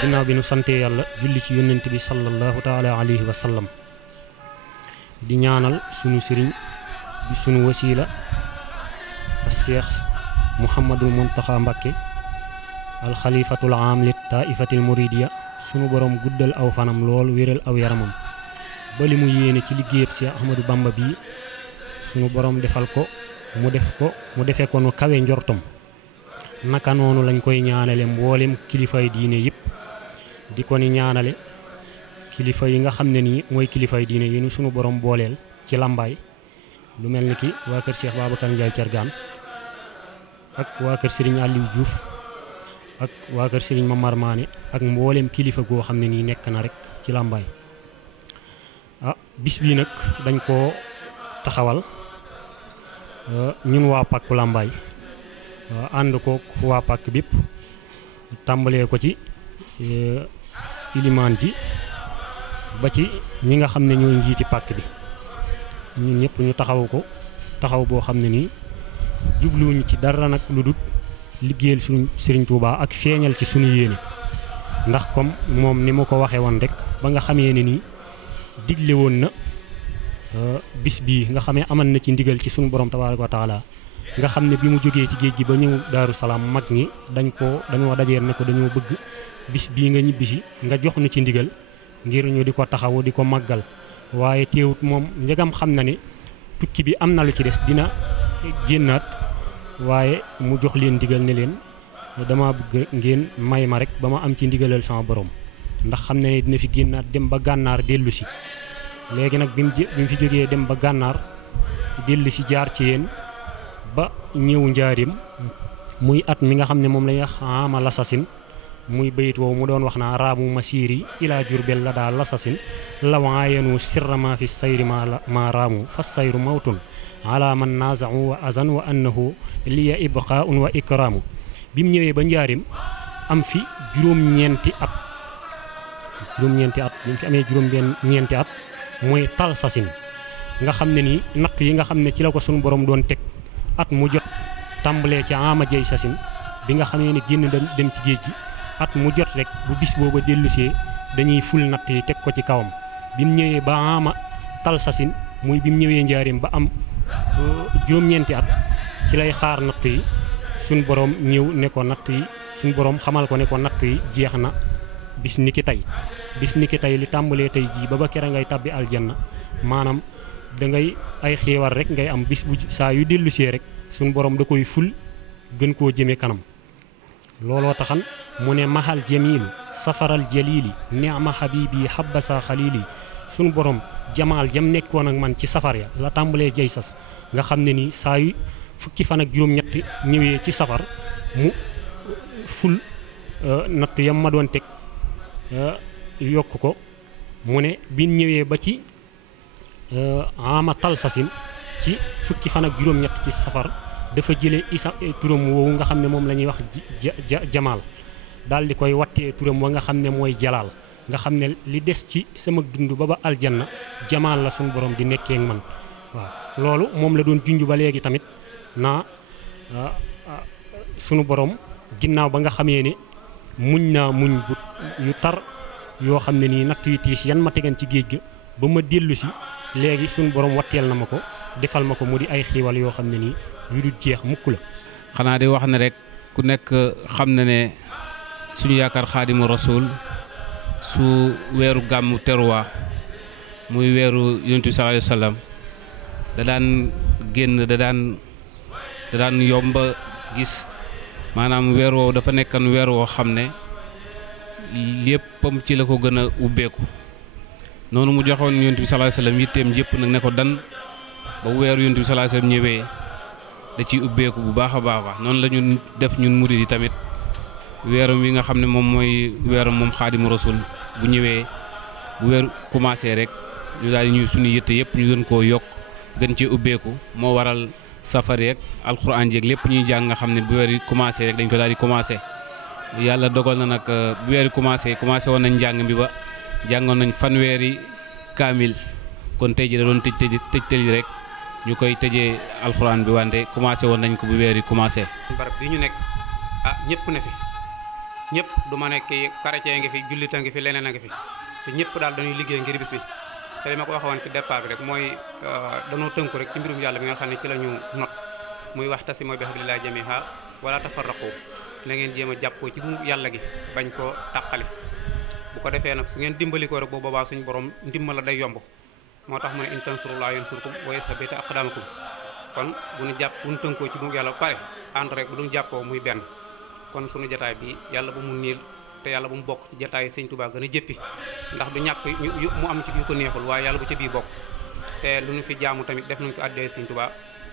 ginnaaw bi nu sante yàlla julli ci yónnent bi sallallahu taala alayhi wa sallam di ñaanal sunu sëriñ di sunu wasiila as Cheikh Mouhamadul Mountakha Mbacké al xalifatul aam li taifatil muridiya sunu borom guddal aw fanam lool wéral aw yaramam ba li mu yéene ci liggéeyab Cheikh Ahmadou Bamba bi sunu borom defal ko mu defee ko nu kawe njortom naka noonu lañ koy ñaanale mboolem kilifay diine yëpp di ko ni ñaanale kilifa yi nga xam ne nii mooy kilifay diine yi ni sunu borom booleel ci làmbaay lu mel ni ki waa kër Cheikh Babacar Ndiaye Thiergane ak waa kër Serigne Aliou Diouf ak waa kër Serigne Mamar Mané ak mboolem kilifa goo xam ne nii nekk na rek ci làmbaay bis bii nag dañ koo taxawal ñun waa pàkku làmbaay ànd ko waa pàkk bépp tàmbalee ko ci ilimaan ji ba ci ñi nga xam ne ñooy njiiti pàkk bi ñun ñëpp ñu taxaw ko taxaw boo xam ne nii jubluwuñu ci dara nag lu dul liggéeyal suñu Sëriñ Tuubaa ak feeñal ci suñu yéene ndax comme moom ni mu ko waxee woon rek ba nga xamee ne nii digle woon na bis bii nga xamee aman na ci ndigal ci suñu borom tabaaraka wa taala nga xam ne bi mu jógee ci géej gi ba ñëw Daaru Salaam mag ñi dañoo dajeel ne ko dañoo bëgg bis bii nga ñibbisi nga jox nu ci ndigal ngir ñu di ko taxawu di ko màggal waaye teewut moom njëgam xam na ne tukki bi am na lu ci des dina génnaat waaye mu jox leen ndigal ne leen dama bëgg ngeen may ma rek ba ma am ci ndigalal sama borom ndax xam na ne dina fi génnaat dem ba gànnaar dellu si léegi nag bi mu fi jógee dem ba gànnaar dellu si jaar ci yéen ba ñëw njaarim muy at mi nga xam ne moom lañuy wax ama lasasin muy bayit woowu mu doon wax naa raamu masiri ila jurbel la daal lasasin lawaayanu sirrama fi sayri ma raamu fa sayru mawtun ala man naazau wa azan wa annahu liya ibqaun wa ikraamu bi mu ñëwee ba njaarim am fi juróom-ñeenti at bi mu fi amee juróom-ñeenti at muy tal sasin nga xam ne nii natt yi nga xam ne ci la ko sunu borom doon teg at mu jot tàmbalee ci ama jay sasin bi nga xamee ne génn dem ci géej gi at mu jot rek bu bis booba dellusee dañuy ful natt yi teg ko ci kawam bi mu ñëwee ba ama tal sasin muy bi mu ñëwee njaareem ba am juróom-ñeenti at ci lay xaar natt yi suñ borom ñëw ne ko natt yi suñ borom xamal ko ne ko natt yi jeex na bis ni ki tey li tàmbalee tey jii ba kera ngay tabbi aljanna maanaam da ngay ay xéewal rek ngay am bis bu saa yu dellusee rek suñ borom da koy ful gën koo jëme kanam looloo taxan mu ne mahal jamilu safaral jalili ni'ma habibi habasa xalili suñu borom jamaal jam nekkoon ak man ci safar ya la tàmbalee jay sas nga xam ne nii saa yu fukki fan ak juróom-ñett ñëwee ci safar mu ful natt yam ma doon teg yokk ko mu ne bi ñëwee ba ci ama tal sasin ci fukki fan ak juróom-ñett ci safar dafa jëlee isa turam woowu nga xam ne moom la ñuy wax jamaal daal di koy wattee turam wa nga xam ne mooy jalaal nga xam ne li des ci sama dund ba aljanna jamaal la suñu borom di nekkee ak man waaw loolu moom la doon junj ba léegi tamit naa sunu borom ginnaaw ba nga xamee ne muñ naa muñ bu yu tar yoo xam ne nii natt yu tiis yan ma tegan ci géej ga ba ma dellu si léegi suñu borom watteel na ma ko defal ma ko mu di ay xiiwal yoo xam ne nii yu du jeex mukk la. xanaa di wax ne rek ku nekk xam na ne suñu yaakaar xaadimu rasul su weeru gàmmu teruwaa muy weeru yonent bi sallallahu alayhi wa sallam da daan génn da daan yomba gis maanaam weer woowu dafa nekkan weer woo xam ne léppam ci la ko gën a ubbeeku noonu mu joxoon yonent bi sallallahu alayhi wa sallam yitteem yëpp nag ne ko dan ba weeru yonent bi sallallahu alayhi wa sallam ñëwee da ciy ubbeeku bu baax a baax noonu la ñu def ñun murid yi tamit weeram wi nga xam ne moom mooy weeram moom xaadimu rasul bu ñëwee bu weer commencé rek ñu daal di ñuy suñu yitte yëpp ñu gën koo yokk gën cee ubbeeku moo waral safar yeeg alxuraan jeeg lépp ñuy jàng nga xam ne bu weer yi commencé rek dañ ko daal di commencé yàlla dogal na nag bu weer yi commencé woon nañ njàng bi ba jàngoon nañ fanweeri kaamil kon tey ji da doon tëj rek ñu koy tëjee alxuraan bi wante commencé woon nañ ko bu weer yi commencé. barab bi ñu nekk ñëpp ne fi ñëpp du ma nekk chrétien ngi fi jullit a ngi fi leneen a ngi fi te ñëpp daal dañuy liggéey ngir bis bi te li ma ko waxoon ci départ bi rek mooy danoo tënku rek ci mbirum yàlla bi nga xam ne ci la ñu not muy waxtasimu bi hablillahi jamii'a wala tafarraqu na ngeen jéem a jàppoo ci bu yàlla gi bañ koo tàqali bu ko defee nag su ngeen dimbali ko rek bu boobaa suñu borom ndimbal la day yomb moo tax mu ne in tansurullaha yansurkum wa yuthabbit aqdamakum kon bu ñu tënkoo ci bu yàlla ba pare ànd rek bu duñ jàppoo muy benn kon suñu jataay bi yàlla bu mu niil te yàlla bu mu bokk ci jataay sëñ Tuubaa gën a jëppi ndax du ñàkk mu am ci yu ko neexul waaye yàlla bu ca bii bokk te lu ñu fi jaamu tamit def nañ ko àddee sëñ Tuubaa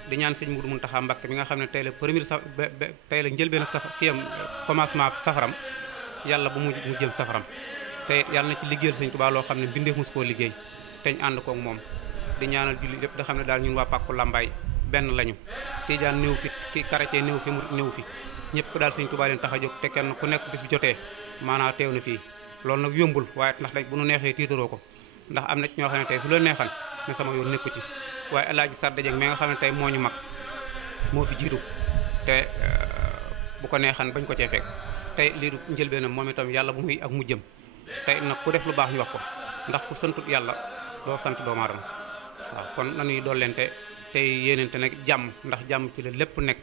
di ñaan sëñ Mudu Muntaxa Mbakke mi nga xam ne tey la premier tey la njëlbeen ak safar kiyam commencement safaram yàlla bu mu jëm safaram te yàlla na ci liggéeyal sëñ Tuubaa loo xam ne mbindeef mosu koo liggéey te ñu ànd koog moom di ñaanal julli lépp da xam ne daal ñun waa Pàkku Lambaay benn lañu Tijaan néew fi ki chrétien néew fi murit néew fi ñëpp daal sëñ Tuubaa leen tax a jóg te kenn ku nekk bis bi jotee maanaam teew na fii loolu nag yombul waaye ndax dañ bu nu neexee tiitaroo ko ndax am na ci ñoo xam ne tey fu la neexan ne sama yoon nekku ci waaye Alaaji Sadda Dieng mais nga xam ne tey moo ñu mag moo fi jiitu te bu ko neexan bañ ko cee fekk tey lii du njëlbeenam moom itam yàlla bu muy ak mujjëm tey nag ku def lu baax ñu wax ko ndax ku santut yàlla doo sant doomu aadama waaw kon nañuy dollente tey yéenente nag jàmm ndax jàmm ci la lépp nekk.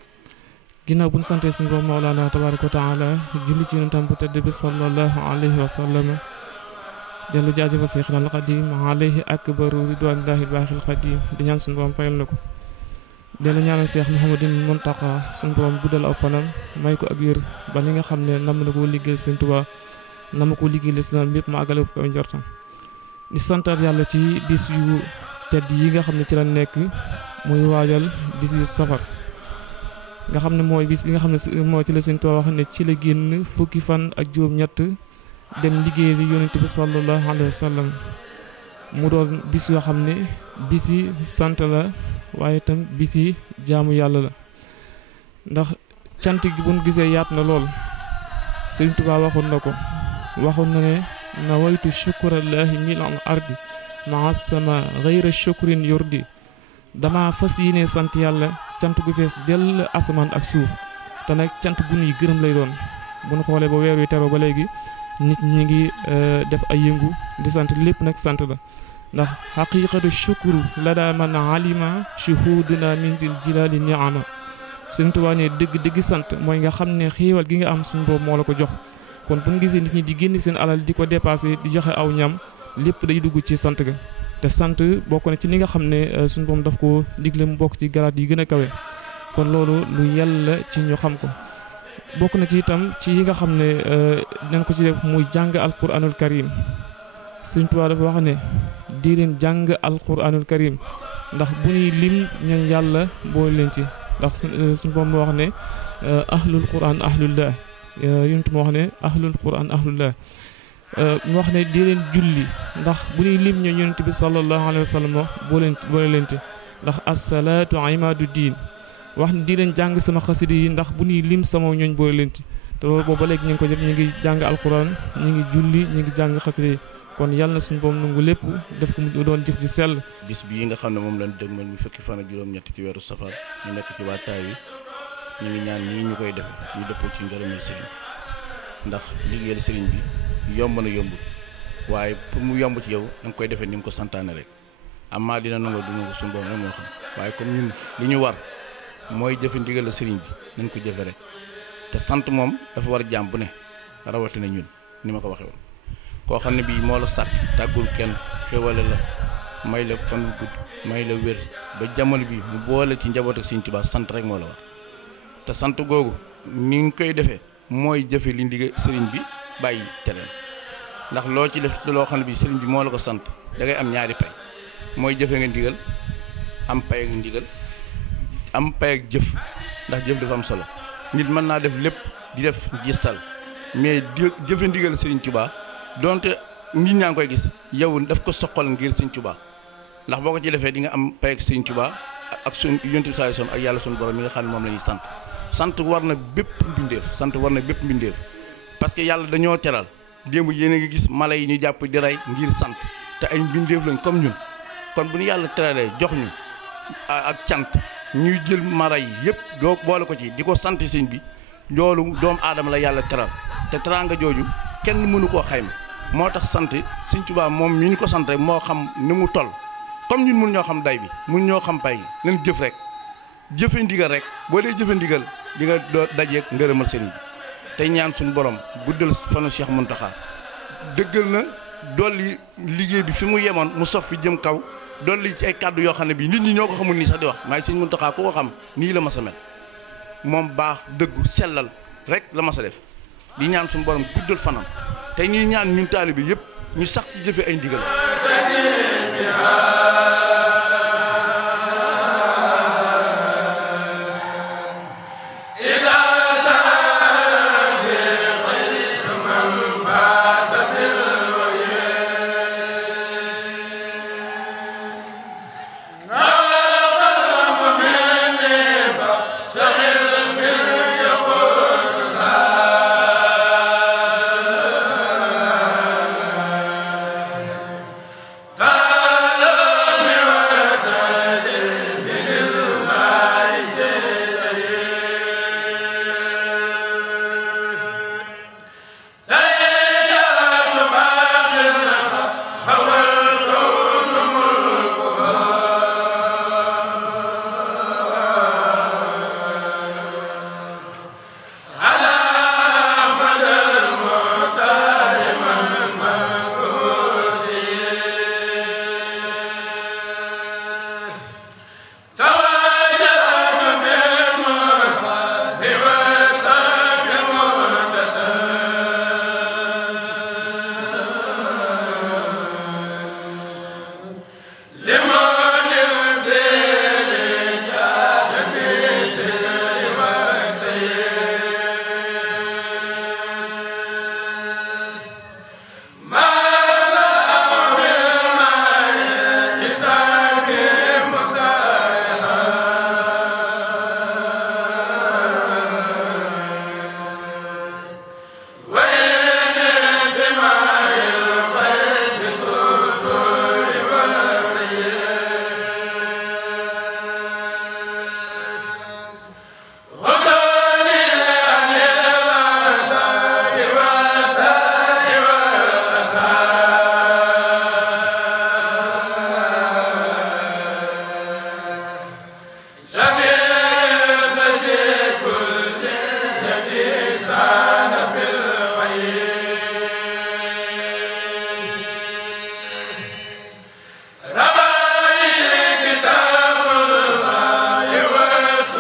ginnaaw bu ñu santee suñu borom Mawlana tabaaraka wa taala julli ci yonentam bu tedd bi sallallahu alayhi wa sallam dellu jaajëfa Seexna al Xadim alayhi akbaru ridwaanillahi baaxil Xadim di ñaan suñu borom fayal na ko dellu ñaanal Seex Muhammadin Muntaqa suñu borom guddal aw fanam may ko ak wér ba li nga xam ne nam na koo liggéey Sëñ Tuubaa nam ko liggéey lislaam yëpp ma àggale ko njortam di santaat yàlla ci bis yu tedd yi nga xam ne ci la nekk muy waajal 18 safar nga xam ne mooy bis bi nga xam ne moo ci la Sëñ Tuubaa wax ne ci la génn fukki fan ak juróom-ñett dem liggéey li yonent bi sallallahu alayhi wa sallam mu doon bis yoo xam ne bis yi sant la waaye itam bis yi jaamu yàlla la ndax cant gi bu ñu gisee yaat na lool Sëñ Tuubaa waxoon na ne nawaytu shukrallaahi mil al ardi maa sama gayra shukrin yurdi dama fas yéene sant yàlla cant gu fees dell asamaan ak suuf te nag cant gu nuy gërëm lay doon bu ñu xoolee ba weer wi teroo ba léegi nit ñi ngi def ay yëngu di sant lépp nag sant la ndax xaqiqatu shukru la daa man alima shuhuduna minzil jilali niama Sëñ Tuubaa ne dëgg sant mooy nga xam ne xéewal gi nga am suñu boobu moo la ko jox kon bu ñu gisee nit ñi di génn seen alal di ko dépassé di joxe aw ñam lépp day dugg ci sant ga te sant bokk na ci li nga xam ne suñu boom daf ko digle mu bokk ci garaat yi gën a kawe kon loolu lu yàlla ci ñu xam ko bokk na ci itam ci yi nga xam ne dañ ko ci def muy jàng alquranul karim Sëñ Tuubaa dafa wax ne di leen jàng alquranul karim ndax bu ñuy lim ñan yàlla boole leen ci ndax suñu boom wax ne ahlul quran ahlullah yonent moo wax ne ahlul quran ahlullah mu wax ne di leen julli ndax bu ñuy lim ñoo yonent bi sallallahu alayhi wa sallam boole leen ci ndax assalaatu imaadu diin wax ne di leen jàng sama xasida yi ndax bu ñuy lim sama ñooñ boole leen ci te loolu boobu ba léegi ñu ngi ko jëf ñu ngi jàng alquran ñu ngi julli ñu ngi jàng xasida yi kon yàlla na suñu boom nangu lépp def ko mu doon jëf ju sell. bis bii nga xam ne moom lañ dëgmal mi fukki fan ak juróom-ñett ci weeru safar ñu nekk ci waataay wi ñu ngi ñaan nii ñu koy defe ñu dëppoo ci ngërëmal sëriñ ndax liggéeyal sëriñ bi yomb na yombul waaye pour mu yomb ci yow da nga koy defee ni mu ko santaane rek amaa dina nangoo du nangu suñu borom rek moo xam waaye comme ñun li ñu war mooy jëfe ndigal la sëriñ bi nañ ko jëfe rek te sant moom dafa war jaam bu ne rawatina ñun ni ma ko waxee woon koo xam ne bii moo la sàkk tàggul kenn xéwale la may la fan wu gudd may la wér ba jamono bi mu boole ci njaboot ak Sëriñ Tuubaa sant rek moo la war te sant googu ni nga koy defee mooy jëfe li ndigal sëriñ bi bàyyi tere ndax loo ci def loo xam ne bii sëriñ bi moo la ko sant da ngay am ñaari pay mooy jëfe nga ndigal am pay ak ndigal am pay ak jëf ndax jëf dafa am solo nit mën naa def lépp di def gistal mais jëfe ndigal Sëriñ Tuubaa donte nit ñaa ngi koy gis yow daf ko soqal ngir Sëriñ Tuubaa ndax boo ko ci defee di nga am pay ak Sëriñ Tuubaa ak suñ Yonent bi sallallahu alayhi wasallam ak yàlla suñu borom mi nga xam ne moom la ñuy sant war na bépp mbindeef parce que yàlla dañoo teral démb yéen a ngi gis mala yi ñu jàpp di rey ngir sant te ay mbindeef lañ comme ñun kon bu ñu yàlla teralee jox ñu ak cant ñuy jël mara yi yëpp doo boole ko ci di ko sant sëñ bi loolu doomu aadama la yàlla teral te teraanga jooju kenn mënu koo xayma moo tax sant Sëñ Tuubaa moom mi ñu ko sant rek moo xam ni mu toll comme ñun mun ñoo xam day bi mun ñoo xam pay gi nañ jëf rek jëfe ndigal rek boo dee jëfe ndigal di nga doo dajeeg ngërëmal sëriñ bi tey ñaan suñu borom guddal fanu Cheikh Mountakha dëggal na dolli liggéey bi fi mu yemoon mu sof fi jëm kaw dolli ci ay kàddu yoo xam ne bii nit ñi ñoo ko xamul nii sax di wax maay Sëñ Mountakha ku ko xam nii la ma sa mel moom baax dëggu sellal rek la ma sa def di ñaan suñu borom guddal fanam te ñuy ñaan ñun taalibe yëpp ñu sax ci jëfe ay ndigal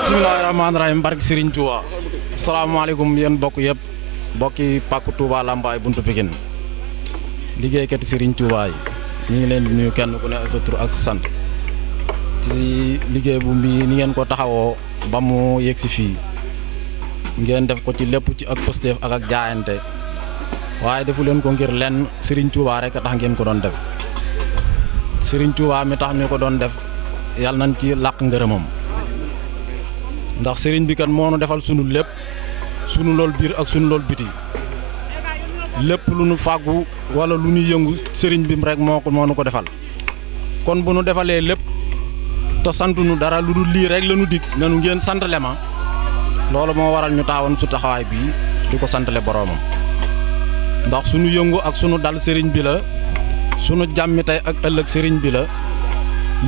bismillahirrahmanirrahim barke Serigne Touba asalaamaaleykum yéen bokk yëpp bokki pàkku Touba Lambaye buntu Pikine liggéeykat Serigne Touba yi ñu ngi leen di nuyu kenn ku ne sa tur ak sa sant ci liggéey bu mbi ni ngeen ko taxawoo ba mu yegg si fii ngeen def ko ci lépp ci ak Pastef ak jaayante waaye defu leen ko ngir lenn Serigne Touba rek a tax ngeen ko doon def Serigne Touba mi tax ñu ko doon def yàlla nañ ci làq ngërëmam ndax sëriñ bi kat moo nu defal sunu lépp sunu lool biir ak sunu lool biti lépp lu nu fàggu wala lu ñu yëngu sëriñ bi rek moo nu ko defal kon bu nu defalee lépp te santu nu dara lu dul lii rek la nu dig nanu ngeen santale ma loolu moo waral ñu taxawoon su taxawaay bii di ko santale boroomam ndax sunu yëngu ak sunu dal sëriñ bi la sunu jàmmi tey ak ëllëg sëriñ bi la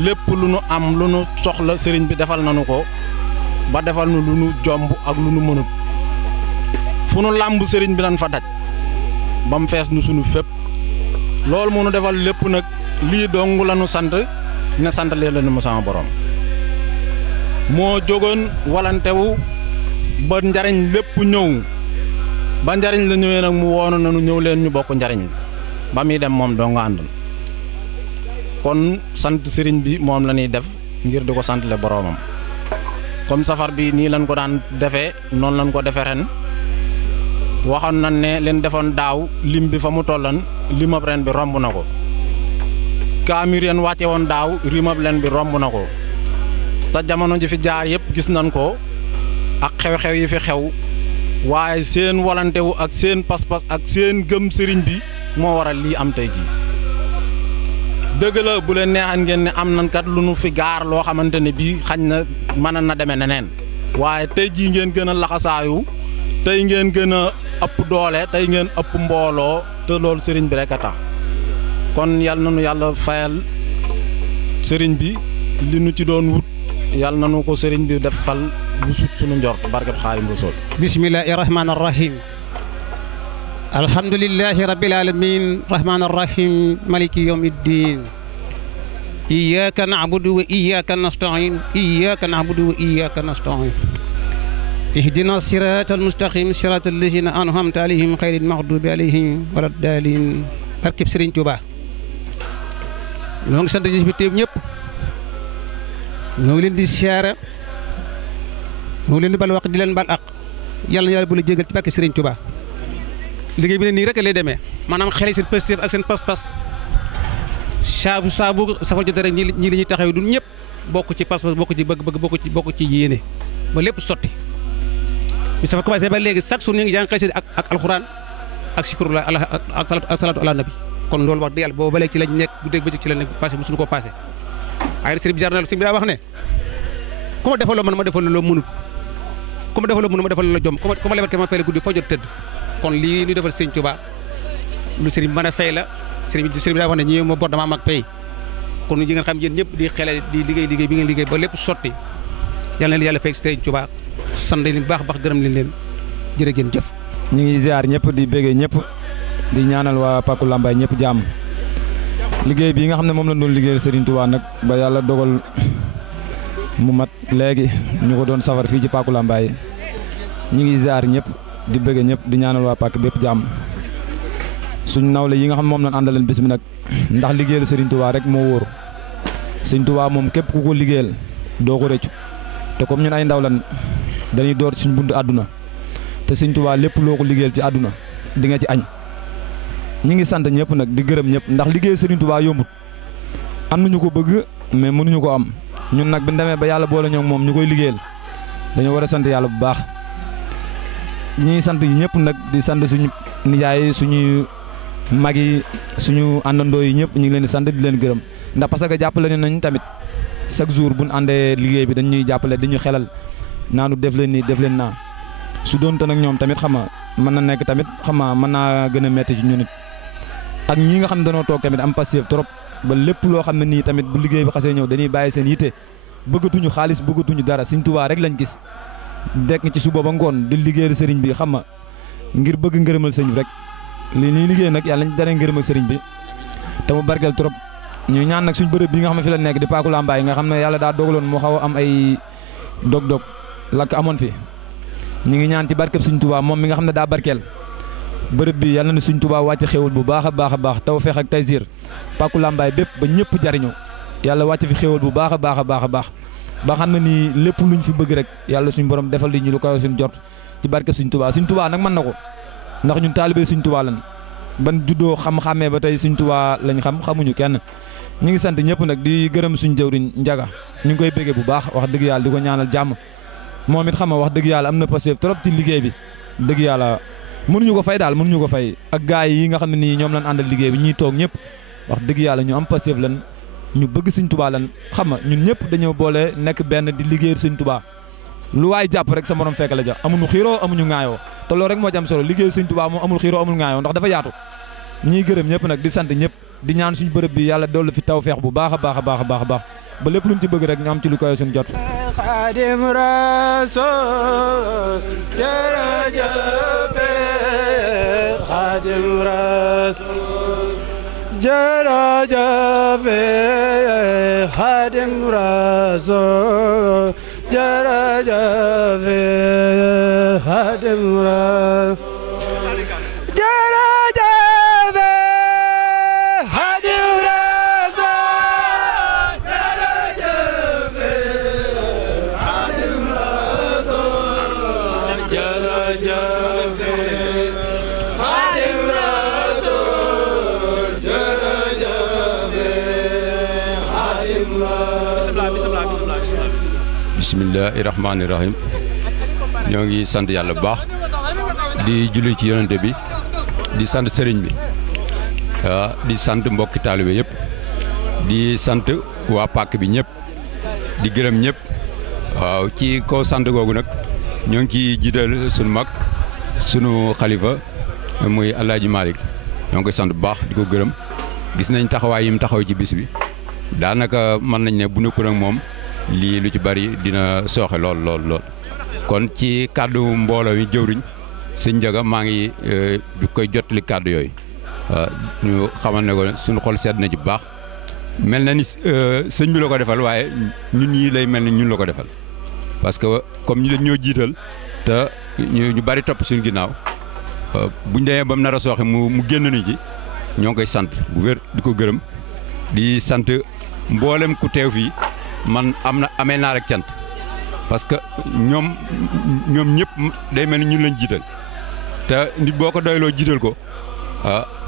lépp lu nu am lu nu soxla sëriñ bi defal nañu ko ba defal nu lu nu jomb ak lu nu mënut fu nu làmb sëriñ bi dañ fa daj ba mu fees nu sunu fépp loolu mu nu defal lépp nag lii dong la nu sant ne sant leen la nu ma sama borom moo jógoon walantewu ba njariñ lépp ñëw ba njariñ la ñëwee nag mu woonu nanu ñëw leen ñu bokk njariñ ba muy dem moom doo nga ànd kon sant sëriñ bi moom la ñuy def ngir di ko santle boroomam comme safar bi nii lañ ko daan defee noonu lañ ko defee ren waxoon nañ ne leen defoon daaw lim bi fa mu tollan limab ren bi romb na ko kaamir yeen wàcce woon daaw rimab leen bi romb na ko te jamono ji fi jaar yëpp gis nañ ko ak xew-xew yi fi xew waaye seen walantewu ak seen pas-pas ak seen gëm sëriñ bi moo waral lii am tey ji dëgg la bu leen neexan ngeen ne am nañ kat lu nu fi gaar loo xamante ne bii xañ na mën na demee neneen waaye tey jii ngeen gën a laxasaayu tey ngeen gën a ëpp doole tey ngeen ëpp mbooloo te loolu sëriñ bi rek a tax kon yal na nu yàlla fayal sëriñ bi li nu ci doon wut yal na nu ko sëriñ bi def fal bu sut sunu njort barkeb Xaadimu Rasuul. bismillahi rahmaani rahim. alhamdulillahi rabbil alamin rahmaani rahim maliki yawmi ddin. iyyaka na'budu wa iyyaka nasta'in iyyaka na'budu wa iyyaka nasta'in. ihdina siratal mustaqim siratal lazina an'amta alayhim ghayril maghdubi alayhim walad daalin. barkeb Sëriñ Tuuba. ñoo ngi sant ñi fi teew ñëpp. ñoo ngi leen di siyaare. ñoo ngi leen di bal wax di leen bal ak yàlla na yàlla bu la jégal ci barke Serigne Touba liggéey bi ne nii rek lay demee maanaam xel seen positif ak seen pas-pas saabu safar jotee rek ñii la ñuy taxaw du ñëpp bokk ci pas-pas bokk ci bëgg-bëgg bokk ci yéene ba lépp sotti. bi safar commencé ba léegi chaque jour ñu ngi jàng xel ak alxuraan ak sikurullah ak salaatu ala nabi kon loolu wax dëgg yàlla boobu ba léegi ci lañ nekk guddeeg bëccëg ci la nekk passé mosuñu koo passé waaye sëriñ bi jar na sëriñ bi daa wax ne ku ma defal loo mën ma defal loo mënut ku ma defal loo mënut ma defal la jom ku ma lebal ke ma fay la guddi foo jot tëdd kon lii ñu defal sëriñ Tuubaa lu sëriñ bi mën a fay la sëriñ bi daa wax ne ñi ma bor dama am ak pay kon ñi ngeen xam yéen ñëpp di xele di liggéey bi ngeen liggéey ba lépp sotti yàlla na yàlla fay sëriñ Tuubaa sant leen bu baax baax gërëm leen jërë ngeen jëf. ñu ngi ziar ñëpp di béggee ñëpp di ñaanal waa Pàkku Lambaay ñëpp jàmm liggéey bi nga xam ne moom la doon liggéeyal Serigne Touba nag ba yàlla dogal mu mat léegi ñu ko doon safar fii ci Pàkku Lambaay ñu ngi ziar ñëpp di bëgg ñëpp di ñaanal waa Pàkk bépp jàmm suñ nawle yi nga xam moom lañ àndaleen bis bi nag ndax liggéeyal Serigne Touba rek moo wóor Serigne Touba moom képp ku ko liggéeyal doo ko rëccu te comme ñun ay ndaw lan dañuy door suñ buntu àdduna te Serigne Touba lépp loo ko liggéeyal ci àdduna di nga ci añ ñi ngi sant ñëpp nag di gërëm ñëpp ndax liggéey Serigne Touba yombut am nañu ko bëgg mais mënuñu ko am ñun nag bi ñu demee ba yàlla boole ñoom moom ñu koy liggéeyal dañoo war a sant yàlla bu baax ñi ngi sant yi ñëpp nag di sant suñu nijaay suñu mag yi suñu àndandoo yi ñëpp ñu ngi leen di sant di leen gërëm ndax parce que jàppale nañ tamit chaque jour bu ñu àndee liggéey bi dañuy jàppale dañuy xelal naanu def leen nii def leen naa su doonte nag ñoom tamit xam nga mën na nekk tamit xam nga mën naa gën a metti ci ñun it ak ñii nga xam ne dañoo toog tamit am passif trop ba lépp loo xam ne nii tamit bu liggéey bi xasee ñëw dañuy bàyyi seen yitte bëggatuñu xaalis bëggatuñu dara Serigne Touba rek lañ gis dekk ci suba ba ngoon di liggéeyal Serigne bi xam nga ngir bëgg ngërëmal sëñ bi rek lii nii liggéey nag yàlla nañ daree ngërëmal Serigne bi te mu barkeel trop ñu ñaan nag suñ bërëb bi nga xam ne fi la nekk di Pàkku Lambaay nga xam ne yàlla daa dogaloon moo xaw a am ay dog-dog lakk amoon fi ñu ngi ñaan ci barkeb Serigne Touba moom mi nga xam ne daa barkeel bërëb bi yàlla na Serigne Touba wàcc xéwal bu baax a baax tawfeex ak taysiir Pàkku Lambaay bépp ba ñëpp jariñoo yàlla wàcc fi xéwal bu baax a baax ba xam ne nii lépp luñ fi bëgg rek yàlla suñu borom defal li ñu lu ko suñu jot ci barkeb Serigne Touba nag mën na ko ndax ñun taalibe Serigne Touba lan ban juddoo xam-xamee ba tey Serigne Touba lañ xamuñu kenn ñu ngi sant ñëpp nag di gërëm suñu jëwriñ Njaga ñu ngi koy béggee bu baax wax dëgg yàlla di ko ñaanal jàmm moom it xam nga wax dëgg yàlla am na passif trop ci liggéey bi dëgg yàlla mënuñu ko fay daal mënuñu ko fay ak gaay yi nga xam ne nii ñoom lañ àndal liggéey bi ñiy toog ñëpp wax dëgg yàlla ñu am passif lan ñu bëgg Serigne Touba lan xam nga ñun ñëpp dañoo boole nekk benn di liggéeyal Serigne Touba lu waay jàpp rek sa morom fekk la ja amuñu xiiroo amuñu ŋaayoo te loolu rek moo ci am solo liggéeyal Serigne Touba moom amul xiiroo amul ŋaayoo ndax dafa yaatu ñiy gërëm ñëpp nag di sant ñëpp di ñaan suñu bërëb bi yàlla dollu fi tawfeex bu baax a baax a baax a baax a baax ba lépp luñ ci bëgg rek ñu am ci lu koy suñu jot. Xaadim Rasuul jërëjëf Xaadim Rasuul jërëjëf Xaadim Rasuul jërëjëf Xaadim Rasuul bismillaahi rahmaani rahim ñoo ngi sant yàlla bu baax di julli ci yonente bi di sant sëriñ bi di sant mbokki taalibe yëpp di sant waa pàkk bi ñëpp di gërëm ñëpp waaw ci kaw sant googu nag ñoo ngi ciy jiital sunu mag sunu xalifa muy Alaaji Malick ñoo ngi koy sant bu baax di ko gërëm gis nañ taxawaay yi mu taxaw ci bis bi daanaka mën nañ ne bu nekkul ak moom lii lu ci bari dina sooxe lool lool lool kon ci kàddu mbooloo yi jëwriñ sëñ Njaga maa ngi koy jottali kàddu yooyu ñu xamal ne ko suñu xol sedd na ci bu baax mel na ni sëñ bi la ko defal waaye ñun ñii lay mel ni ñun la ko defal parce que comme ñu ñoo jiital te ñu bari topp suñu ginnaaw buñ demee ba mu nar a sooxe mu génn nañ ci ñoo ngi koy sant bu wér di ko gërëm di sant mboolem ku teew fii man amee naa rek cant parce que ñoom ñëpp day mel ni ñun lañ jiital te nit boo ko doyloo jiital ko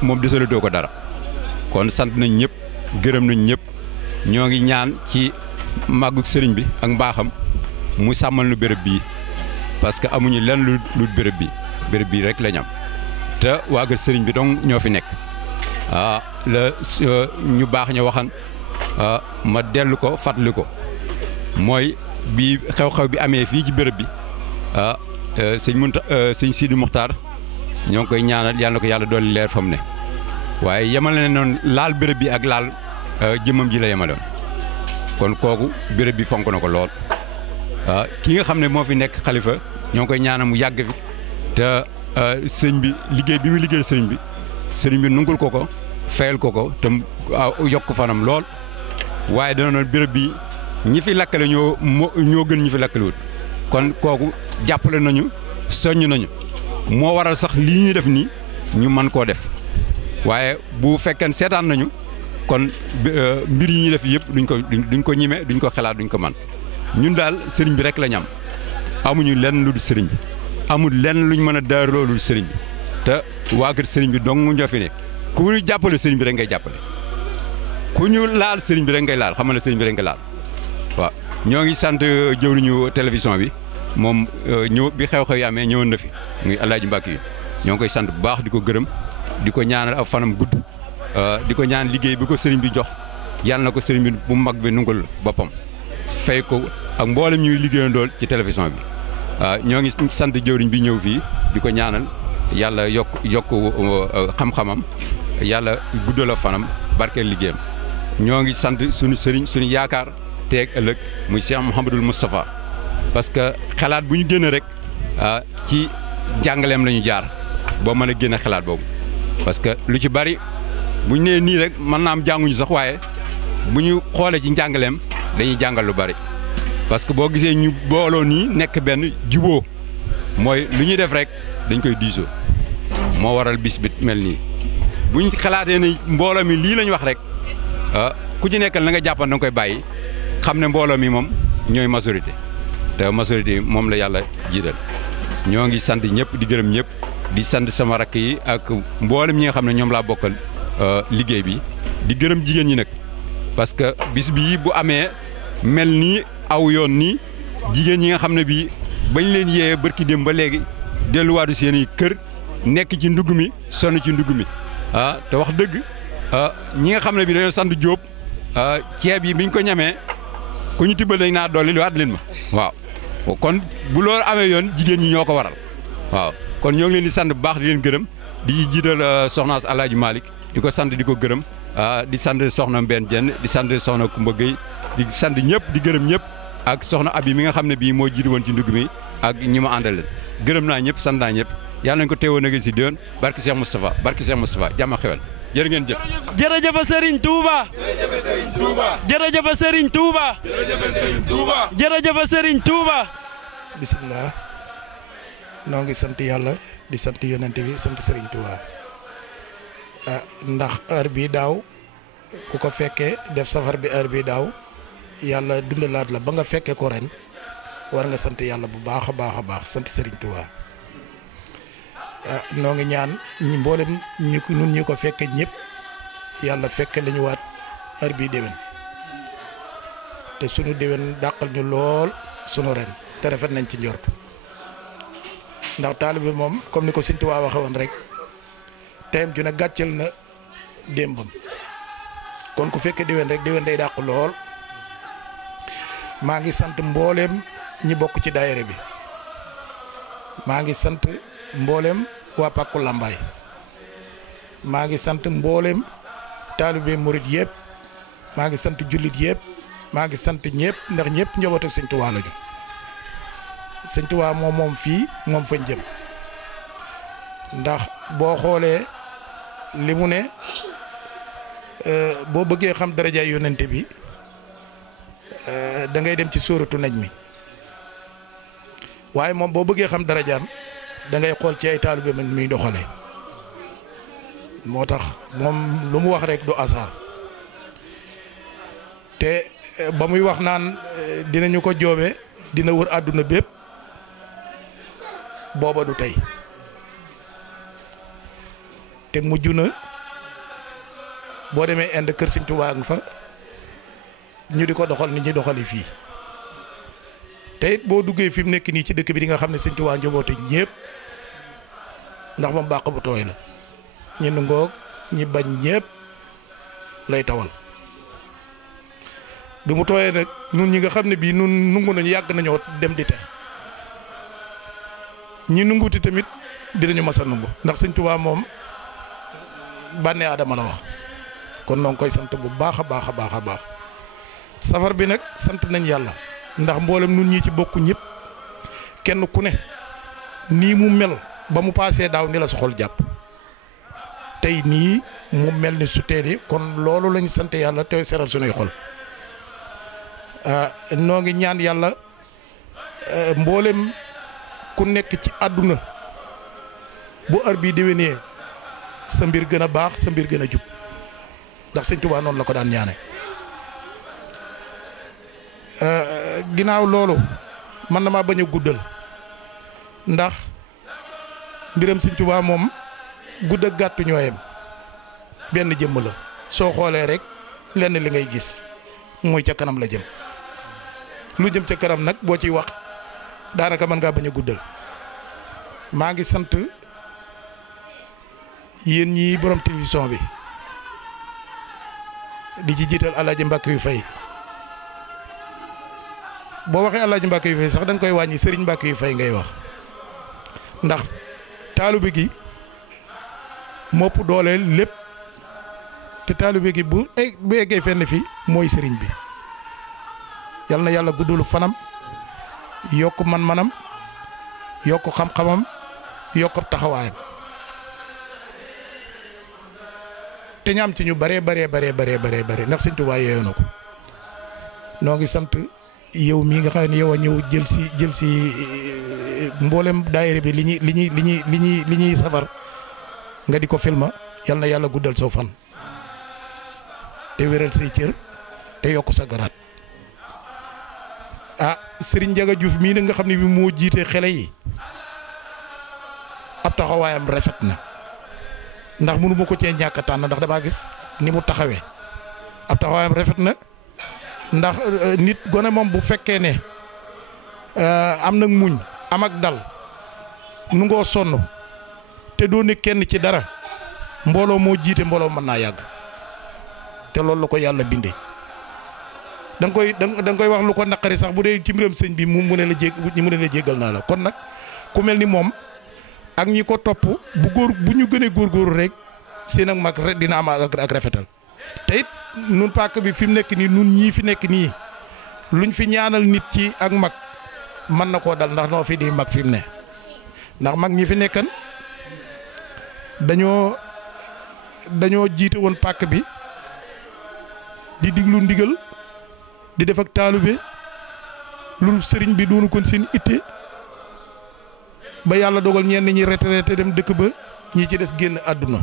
moom desalatoo ko dara kon sant nañ ñëpp gërëm nañ ñëpp ñoo ngi ñaan ci màggug sëriñ bi ak mbaaxam mu sàmmal nu béréb bii parce que amuñu lenn lu béréb bii rek lañ am te waa kër sëriñ bi donc ñoo fi nekk la ñu baax ña waxan ma dellu ko fàttali ko mooy bi xew-xew bi amee fii ci béréb bi sëñ Sidi Muxtaar ñoo ngi koy ñaanal yàlla na ko yàlla dolli leer fa mu ne waaye yemal na noonu laal béréb bi ak laal jëmmam ji la yemaloon kon kooku béréb bi fonk na ko lool ki nga xam ne moo fi nekk xalifa ñoo ngi koy ñaanal mu yàgg fi te sëñ bi liggéey bi mu liggéey sëriñ bi nungul ko fayal ko te yokk fanam lool waaye dana noon béréb bi ñi fi lakkale ñoo gën ñi fi lakkalewut kon kooku jàppale nañu soññ nañu moo waral sax lii ñu def nii ñu mën koo def waaye bu fekkee seetaan nañu kon mbir yi ñu def yëpp duñ ko ñime duñ ko xalaat duñ ko man ñun daal sëriñ bi rek lañ am amuñu lenn lu dul sëriñ bi amul lenn luñ mën a daaroo lu dul sëriñ bi te waa kër sëriñ bi dong ñoo fi ne ku ñu jàppale sëriñ bi rek ngay jàppale ku ñu laal sëriñ bi rek ngay laal xamal ne sëriñ bi rek ngay laal waaw ñoo ngi sant jëwriñu télévision bi moom ñëw bi xew-xew yi amee ñëwoon na fi muy Alaaji Mbàkke yi ñoo ngi koy sant bu baax di ko gërëm di ko ñaanal ab fanam gudd di ko ñaan liggéey bi ko sëriñ bi jox yàlla na ko sëriñ bi bu mag bi nungul boppam fay ko ak mboolem ñuy liggéeyandool ci télévision bi ñoo ngi sant jëwriñ bi ñëw fii di ko ñaanal yàlla yokk xam-xamam yàlla guddal a fanam barkeel liggéeyam ñoo ngi sant suñu sëriñ suñu yaakaar teeg ëllëg muy Cheikh Mouhamadul Moustapha parce que xalaat bu ñu génn rek ci jàngaleem la ñu jaar boo mën a génne xalaat boobu parce que lu ci bari bu ñu nee nii rek mën naa am jànguñu sax waaye bu ñu xoolee ci njàngaleem dañuy jàngal lu bari parce que boo gisee ñu booloo nii nekk benn juboo mooy lu ñuy def rek dañ koy diisoo moo waral bis bi mel nii buñ xalaatee ne mbooloo mi lii lañ wax rek ku ci nekkal na nga jàppan da nga koy bàyyi xam ne mbooloo mi moom ñooy majorité te majorité moom la yàlla jiital ñoo ngi sant ñëpp di gërëm ñëpp di sant sama rakk yi ak mboolem ñi nga xam ne ñoom laa bokkal liggéey bi di gërëm jigéen ñi nag parce que bis bii bu amee mel nii aw yoon nii jigéen ñi nga xam ne bii bañ leen yee bërki dem ba léegi delluwaatu seen i kër nekk ci ndugg mi sonn ci ndugg mi te wax dëgg ñi nga xam ne bi dañoo sant Jóob ceeb yi biñ ko ñamee ku ñu tibbal dañ naa dolli waat leen ma waaw kon bu loolu amee yoon jigéen ñi ñoo ko waral waaw kon ñoo ngi leen di sant bu baax di leen gërëm di jiital soxnaas Alaaji Malick di ko sant di ko gërëm di sant soxna Mbène Diène di sant soxna Koumba Gueye di sant ñëpp di gërëm ñëpp ak soxna Abi mi nga xam ne bii moo jiitu woon ci ndugg mi ak ñi ma àndal gërëm naa ñëpp sant naa ñëpp yàlla nañ ko teewoon a si déwén barke Cheikh Moustapha jàmm xewal jërë ngeen jëf. jërëjëf Serigne Touba. jërëjëf Serigne Touba. jërëjëf Serigne Touba. bisimilah noo ngi sant yàlla di sant yonent bi sant Serigne Touba ndax heure bii daaw ku ko fekkee def safar bi heure bii daaw yàlla dundalaat la ba nga fekkee ko ren war nga sant yàlla bu baax a baax a baax sant Serigne Touba. noo ngi ñaan ñi mboolem ñun ñu ko fekke ñëpp yàlla fekke la ñu waat heure bii déwén te sunu déwén dàqal ñu lool sunu ren te rafet nañ ci njort ndax taalibe bi moom comme ni ko Sëñ Tuubaa waxe woon rek teyam ju ne gàcceel na démbam kon ku fekke déwén rek déwén day dàq lool maa ngi sant mbooleem ñi bokk ci daayira bi maa ngi sant mboolem waa Pàkku Lambaay maa ngi sant mboolem taalibe murit yëpp maa ngi sant jullit yëpp maa ngi sant ñëpp ndax ñëpp njaboot ak Sëñ Tuubaa lañu Sëñ Tuubaa moom fii moom fañ jëm ndax boo xoolee li mu ne boo bëggee xam darajaay yónnente bi da ngay dem ci sóoratu naj mi waaye moom boo bëggee xam darajaam da ngay xool ci ay taalibe man muy doxalee moo tax moom lu mu wax rek du asaar te ba muy wax naan dinañu ko joobe dina wër àdduna bépp booba du tey te mujj na boo demee Inde kër Sëñ Tuubaa nga fa ñu di ko doxal nit ñi doxali fii te it boo duggee fi mu nekk nii ci dëkk bi di nga xam ne Sëñ Tuubaa njoboote ñëpp ndax moom bàq bu tooy la ñi ngoog ñi bañ ñëpp lay tawal bi mu tooyee nag nun ñi nga xam ne bii nun nungu nañu yàgg nañoo dem di tex ñi nunguti tamit dinañu mas a nungu ndax Sëñ Tuubaa moom bànnee Aadama la wax kon noo ngi koy sant bu baax a baax a baax a baax safar bi nag sant nañ yàlla ndax mboolem nun ñi ci bokk ñëpp kenn ku ne nii mu mel ba mu paasee daaw ni la sa xol jàpp tey nii mu mel ni su teeli kon loolu lañu sant yàlla te seral sunuy xol noo ngi ñaan yàlla mboolem ku nekk ci àdduna bu heure bii déwénee sa mbir gën a baax sa mbir gën a jub ndax Sëñ Tuubaa noonu la ko daan ñaane ginnaaw loolu man na maa bañ a guddal ndax mbiram Sëñ Tuubaa moom gudd ak gàttu ñooyam benn jëmm la soo xoolee rek lenn li ngay gis muy ca kanam la jëm lu jëm ca kanam nag boo ciy wax daanaka mën ngaa bañ a guddal maa ngi sant yéen ñii borom télévision bi di ci jiital Alaaji Mbàkke yu fay boo waxee Alaaji Mbàkke yu fay sax da nga koy wàññi Sëriñ Mbàkke yu fay ngay wax ndax taalibe gi mopp doole lépp te taalibe gi bu eggee fenn fi mooy sëriñ bi yal na yàlla guddulu fanam yokk man-manam yokk xam-xamam yokk taxawaayam te ñaam ci ñu bare ndax Sëñ Tuubaa yeeyoo na ko noo ngi sant yow mii nga xam ne yow a ñëw jël si mboolem daayira bi li ñuy safar nga di ko filma yal na yàlla guddal soo fan te wéral say cër te yokk sa garaat Serigne Ndiaga Diouf mii nag nga xam ne bi moo jiite xele yi ab taxawaayam rafet na ndax mënu ma ko cee ñàkk a tànn ndax damaa gis ni mu taxawee ab taxawaayam rafet na ndax nit gone moom bu fekkee ne am nag muñ am ak dal nu ngoo sonn te doo ne kenn ci dara mbooloo moo jiite mbooloo mën naa yàgg te loolu la ko yàlla bindee da nga koy wax lu ko naqari sax bu dee ci mbiram sëñ bi mu ne la jéggal naa la kon nag ku mel ni moom ak ñi ko topp bu ñu gënee góorgóorlu rek seen ak mag rek dina am ak rafetal te it nun pàkk bi fi mu nekk nii nun ñii fi nekk nii luñ fi ñaanal nit ci ak mag mën na koo dal ndax noo fi di mag fi mu ne ndax mag ñi fi nekkan dañoo jiite woon pàkk bi di diglu ndigal di def ak taalube lu sëriñ bi doonu kon seen itte ba yàlla dogal ñenn ñi retraité dem dëkk ba ñi ci des génn àdduna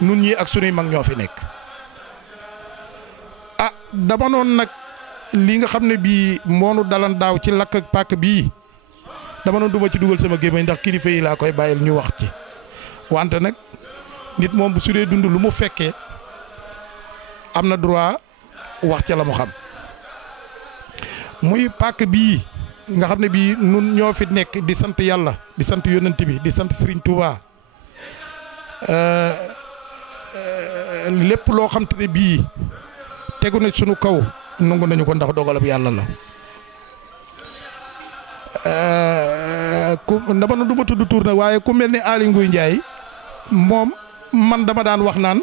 nun ñi ak sunuy mag ñoo fi nekk ah dama noon nag li nga xam ne bii moonu dalan daaw ci lakk ak pàkk bii dama noon duma ci dugal sama gémmiñ ndax kilifa yi laa koy bàyyil ñu wax ci wante nag nit moom bu su dee dund lu mu fekkee am na droit wax ca la mu xam muy pàkk bii nga xam ne bii nun ñoo fi nekk di sant yàlla di sant yonent bi di sant Serigne Touba lépp loo xam te ne bii tegu na sunu kaw nangu nañu ko ndax dogalab yàlla la ku dama na du ma tudd tur nag waaye ku mel ni Aly Ngouille Ndiaye moom man dama daan wax naan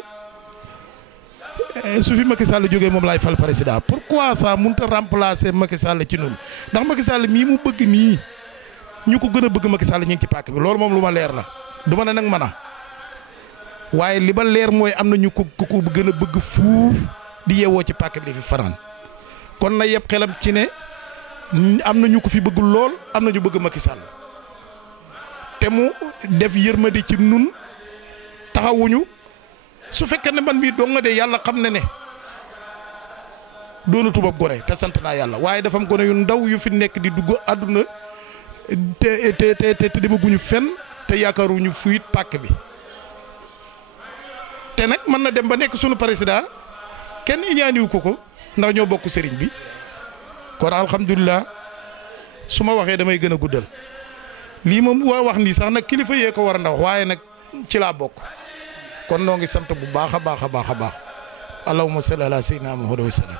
su fi Macky Sall jógee moom laay fal président pourquoi ça mënut a remplacer Macky Sall ci noonu ndax Macky Sall mii mu bëgg nii ñu ko gën a bëgg Macky Sall ñu ngi ci pàkk bi loolu moom lu ma leer la du ma ne nag mën a waaye li ba leer mooy am na ñu ko gën a bëgg fuuf di yeewoo ci pàkk bi di fi fanaan kon na yëpp xelam ci ne am na ñu ko fi bëgg lool am na ñu bëgg Macky Sall te mu def yërmande ci nun taxawuñu su fekkee ne man mii dong nga de yàlla xam ne ne doonu tubab gore te sant naa yàlla waaye dafa am gone yu ndaw yu fi nekk di dugg àdduna te demaguñu fenn te yaakaaruñu fuyit pàkk bi te nag mën na dem ba nekk sunu président kenn iñaaniwu ko ndax ñoo bokk sëriñ bi kon alhamdulilah su ma waxee damay gën a guddal lii moom waa wax nii sax nag kilifa yee ko war a ndaw waaye nag ci laa bokk kon noo ngi sant bu baax a baax a baax a baax allahumma salli ala sayyidina Muhammad wa sallam